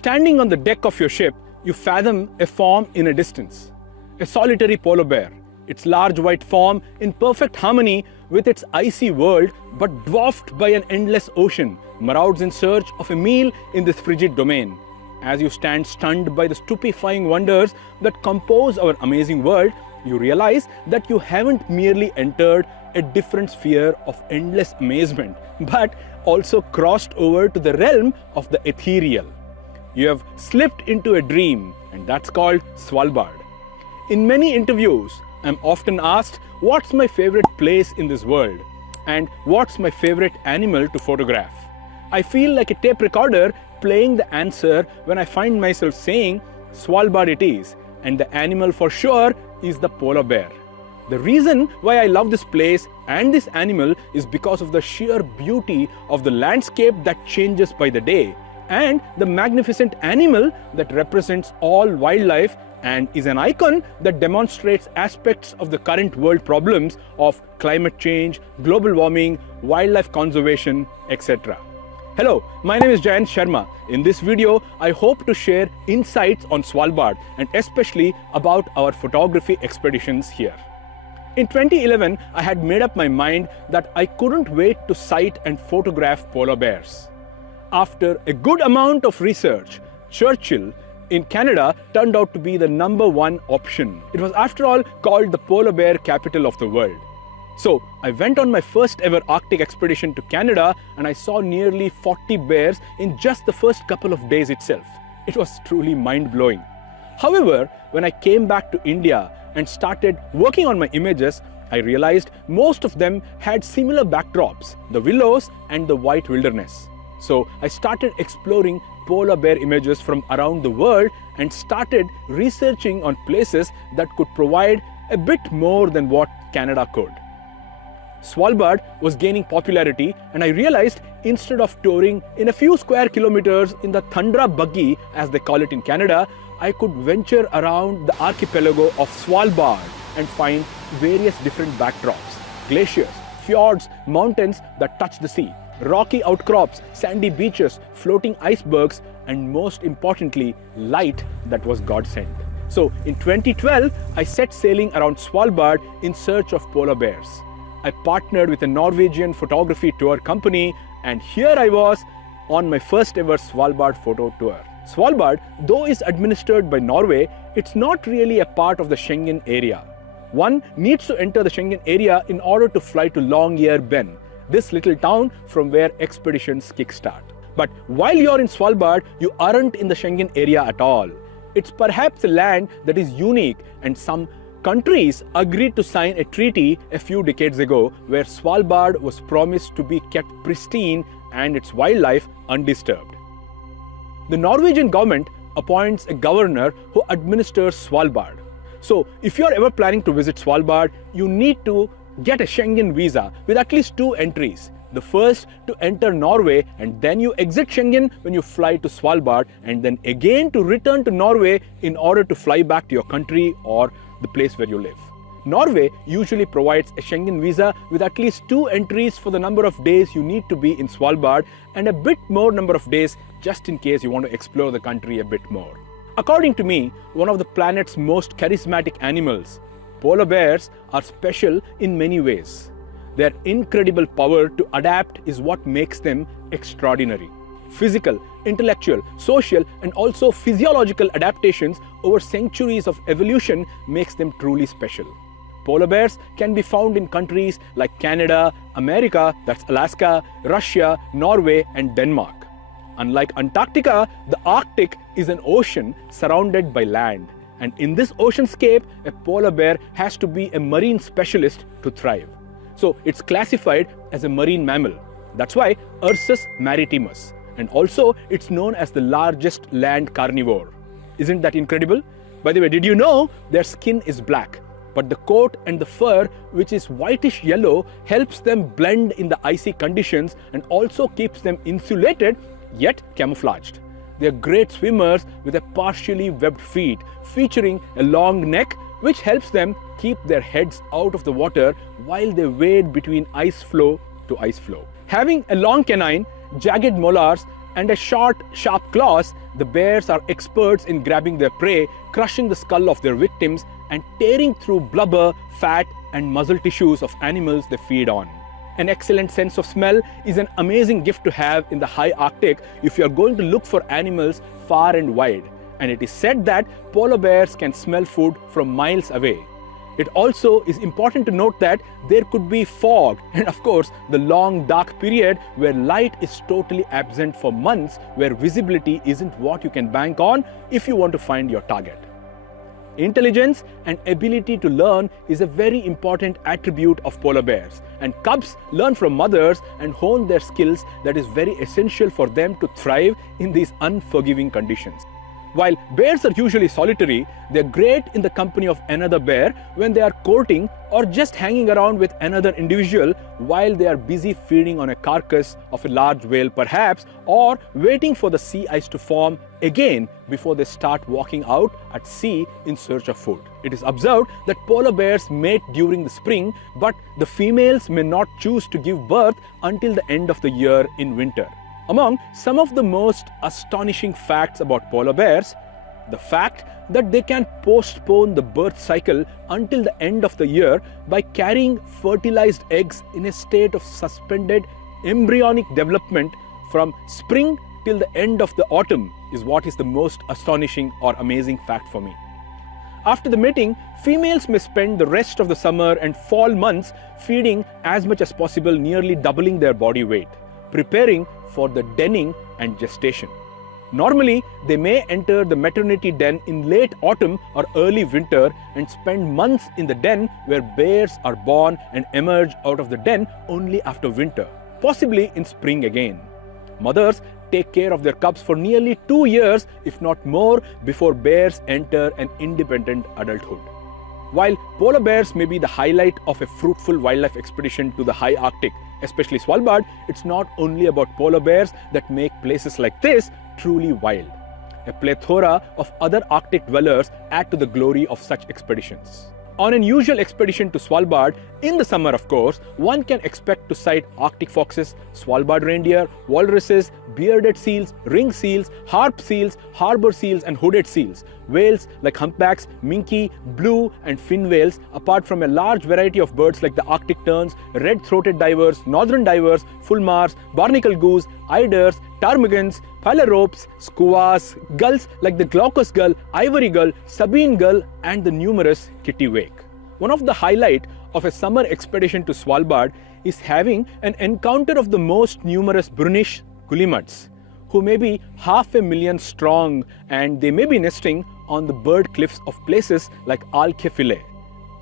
Standing on the deck of your ship, you fathom a form in a distance. A solitary polar bear, its large white form in perfect harmony with its icy world but dwarfed by an endless ocean, marauds in search of a meal in this frigid domain. As you stand stunned by the stupefying wonders that compose our amazing world, you realize that you haven't merely entered a different sphere of endless amazement, but also crossed over to the realm of the ethereal. You have slipped into a dream, and that's called Svalbard. In many interviews, I'm often asked what's my favorite place in this world and what's my favorite animal to photograph. I feel like a tape recorder playing the answer when I find myself saying Svalbard it is, and the animal for sure is the polar bear. The reason why I love this place and this animal is because of the sheer beauty of the landscape that changes by the day and the magnificent animal that represents all wildlife and is an icon that demonstrates aspects of the current world problems of climate change, global warming, wildlife conservation, etc. Hello, my name is Jayanth Sharma. In this video, I hope to share insights on Svalbard and especially about our photography expeditions here. In 2011, I had made up my mind that I couldn't wait to sight and photograph polar bears. After a good amount of research, Churchill in Canada turned out to be the #1 option. It was after all called the polar bear capital of the world. So I went on my first ever Arctic expedition to Canada and I saw nearly 40 bears in just the first couple of days itself. It was truly mind-blowing. However, when I came back to India and started working on my images, I realized most of them had similar backdrops, the willows and the white wilderness. So I started exploring polar bear images from around the world and started researching on places that could provide a bit more than what Canada could. Svalbard was gaining popularity and I realized instead of touring in a few square kilometers in the Tundra buggy, as they call it in Canada, I could venture around the archipelago of Svalbard and find various different backdrops, glaciers, fjords, mountains that touch the sea, rocky outcrops, sandy beaches, floating icebergs, and most importantly, light that was God sent. So in 2012, I set sailing around Svalbard in search of polar bears. I partnered with a Norwegian photography tour company, and here I was on my first ever Svalbard photo tour. Svalbard, though is administered by Norway, it's not really a part of the Schengen area. One needs to enter the Schengen area in order to fly to Longyearbyen, this little town from where expeditions kickstart. But while you're in Svalbard, you aren't in the Schengen area at all. It's perhaps a land that is unique, and some countries agreed to sign a treaty a few decades ago where Svalbard was promised to be kept pristine and its wildlife undisturbed. The Norwegian government appoints a governor who administers Svalbard. So if you're ever planning to visit Svalbard, you need to get a Schengen visa with at least 2 entries. The first to enter Norway, and then you exit Schengen when you fly to Svalbard, and then again to return to Norway in order to fly back to your country or the place where you live. Norway usually provides a Schengen visa with at least 2 entries for the number of days you need to be in Svalbard and a bit more number of days just in case you want to explore the country a bit more. According to me, one of the planet's most charismatic animals, polar bears are special in many ways. Their incredible power to adapt is what makes them extraordinary. Physical, intellectual, social, and also physiological adaptations over centuries of evolution makes them truly special. Polar bears can be found in countries like Canada, America, that's Alaska, Russia, Norway, and Denmark. Unlike Antarctica, the Arctic is an ocean surrounded by land. And in this oceanscape, a polar bear has to be a marine specialist to thrive. So it's classified as a marine mammal. That's why Ursus maritimus. And also it's known as the largest land carnivore. Isn't that incredible? By the way, did you know their skin is black, but the coat and the fur, which is whitish yellow, helps them blend in the icy conditions and also keeps them insulated yet camouflaged. They are great swimmers with a partially webbed feet, featuring a long neck which helps them keep their heads out of the water while they wade between ice floe to ice floe. Having a long canine, jagged molars, and their short, sharp claws, the bears are experts in grabbing their prey, crushing the skull of their victims, and tearing through blubber, fat, and muscle tissues of animals they feed on. An excellent sense of smell is an amazing gift to have in the high Arctic if you are going to look for animals far and wide. And it is said that polar bears can smell food from miles away. It also is important to note that there could be fog and of course the long dark period where light is totally absent for months, where visibility isn't what you can bank on if you want to find your target. Intelligence and ability to learn is a very important attribute of polar bears, and cubs learn from mothers and hone their skills that is very essential for them to thrive in these unforgiving conditions. While bears are usually solitary, they are great in the company of another bear when they are courting or just hanging around with another individual while they are busy feeding on a carcass of a large whale perhaps, or waiting for the sea ice to form again before they start walking out at sea in search of food. It is observed that polar bears mate during the spring, but the females may not choose to give birth until the end of the year in winter. Among some of the most astonishing facts about polar bears, the fact that they can postpone the birth cycle until the end of the year by carrying fertilized eggs in a state of suspended embryonic development from spring till the end of the autumn is what is the most astonishing or amazing fact for me. After the mating, females may spend the rest of the summer and fall months feeding as much as possible, nearly doubling their body weight, preparing for the denning and gestation. Normally, they may enter the maternity den in late autumn or early winter and spend months in the den, where bears are born and emerge out of the den only after winter, possibly in spring again. Mothers take care of their cubs for nearly 2 years, if not more, before bears enter an independent adulthood. While polar bears may be the highlight of a fruitful wildlife expedition to the high Arctic, especially Svalbard, it's not only about polar bears that make places like this truly wild. A plethora of other Arctic dwellers add to the glory of such expeditions. On an usual expedition to Svalbard, in the summer of course, one can expect to sight Arctic foxes, Svalbard reindeer, walruses, bearded seals, ring seals, harp seals, harbor seals and hooded seals, whales like humpbacks, minke, blue and fin whales, apart from a large variety of birds like the Arctic terns, red-throated divers, northern divers, fulmars, barnacle goose, eiders, ptarmigans, phalaropes, skuas, gulls like the glaucous gull, ivory gull, Sabine gull and the numerous kittiwake. One of the highlights of a summer expedition to Svalbard is having an encounter of the most numerous Brunish guillemots, who may be 500,000 strong, and they may be nesting on the bird cliffs of places like Alkefile,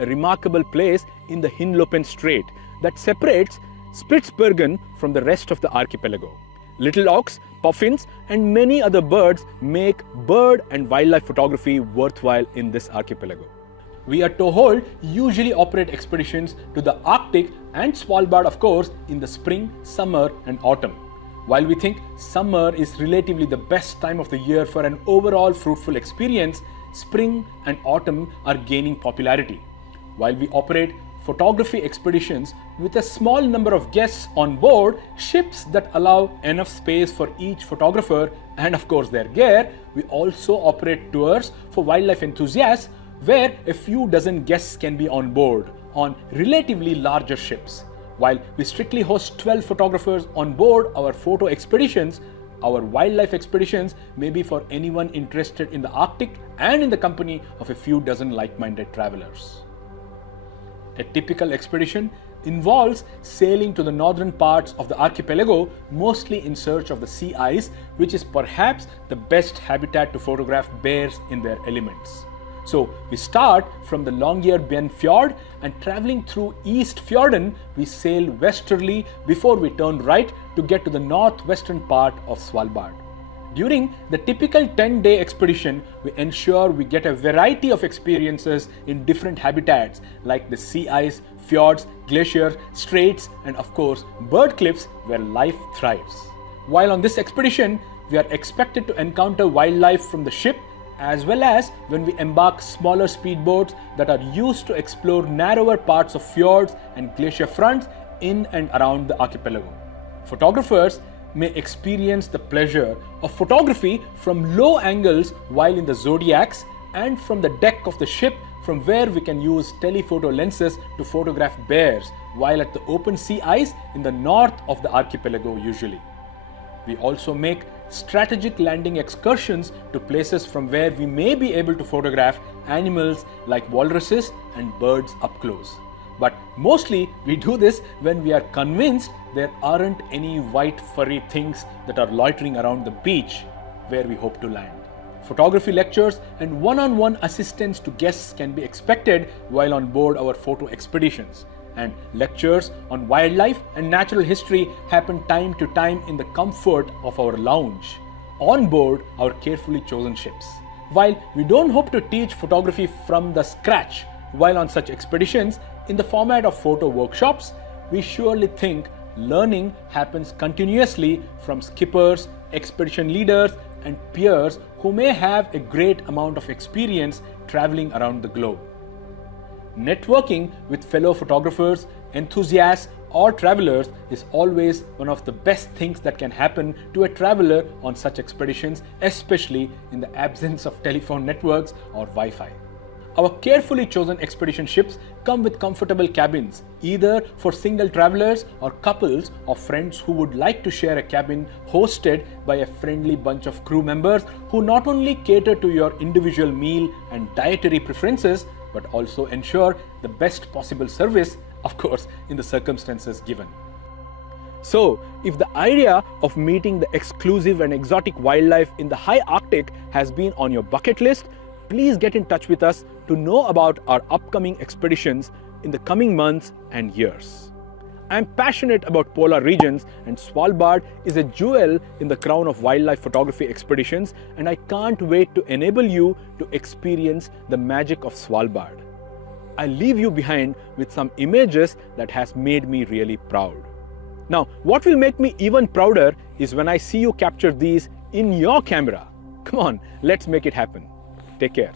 a remarkable place in the Hinlopen Strait that separates Spitsbergen from the rest of the archipelago. Little auks, puffins and many other birds make bird and wildlife photography worthwhile in this archipelago. We at Toehold usually operate expeditions to the Arctic and Svalbard of course in the spring, summer and autumn. While we think summer is relatively the best time of the year for an overall fruitful experience, spring and autumn are gaining popularity. While we operate photography expeditions with a small number of guests on board, ships that allow enough space for each photographer and of course their gear, we also operate tours for wildlife enthusiasts where a few dozen guests can be on board on relatively larger ships. While we strictly host 12 photographers on board our photo expeditions, our wildlife expeditions may be for anyone interested in the Arctic and in the company of a few dozen like-minded travelers. A typical expedition involves sailing to the northern parts of the archipelago, mostly in search of the sea ice, which is perhaps the best habitat to photograph bears in their elements. So we start from the Longyearbyen Fjord and traveling through East Fjorden, we sail westerly before we turn right to get to the northwestern part of Svalbard. During the typical 10-day expedition, we ensure we get a variety of experiences in different habitats like the sea ice, fjords, glaciers, straits, and of course, bird cliffs where life thrives. While on this expedition, we are expected to encounter wildlife from the ship as well as when we embark smaller speedboats that are used to explore narrower parts of fjords and glacier fronts in and around the archipelago. Photographers may experience the pleasure of photography from low angles while in the zodiacs and from the deck of the ship, from where we can use telephoto lenses to photograph bears while at the open sea ice in the north of the archipelago usually. We also make strategic landing excursions to places from where we may be able to photograph animals like walruses and birds up close. But mostly we do this when we are convinced there aren't any white furry things that are loitering around the beach where we hope to land. Photography lectures and one-on-one assistance to guests can be expected while on board our photo expeditions. And lectures on wildlife and natural history happen time to time in the comfort of our lounge on board our carefully chosen ships. While we don't hope to teach photography from the scratch while on such expeditions in the format of photo workshops, we surely think learning happens continuously from skippers, expedition leaders, and peers who may have a great amount of experience traveling around the globe. Networking with fellow photographers, enthusiasts, or travelers is always one of the best things that can happen to a traveler on such expeditions, especially in the absence of telephone networks or Wi-Fi. Our carefully chosen expedition ships come with comfortable cabins, either for single travelers or couples or friends who would like to share a cabin hosted by a friendly bunch of crew members who not only cater to your individual meal and dietary preferences, but also ensure the best possible service, of course, in the circumstances given. So, if the idea of meeting the exclusive and exotic wildlife in the high Arctic has been on your bucket list, please get in touch with us to know about our upcoming expeditions in the coming months and years. I am passionate about polar regions, and Svalbard is a jewel in the crown of wildlife photography expeditions, and I can't wait to enable you to experience the magic of Svalbard. I leave you behind with some images that has made me really proud. Now, what will make me even prouder is when I see you capture these in your camera. Come on, let's make it happen. Take care.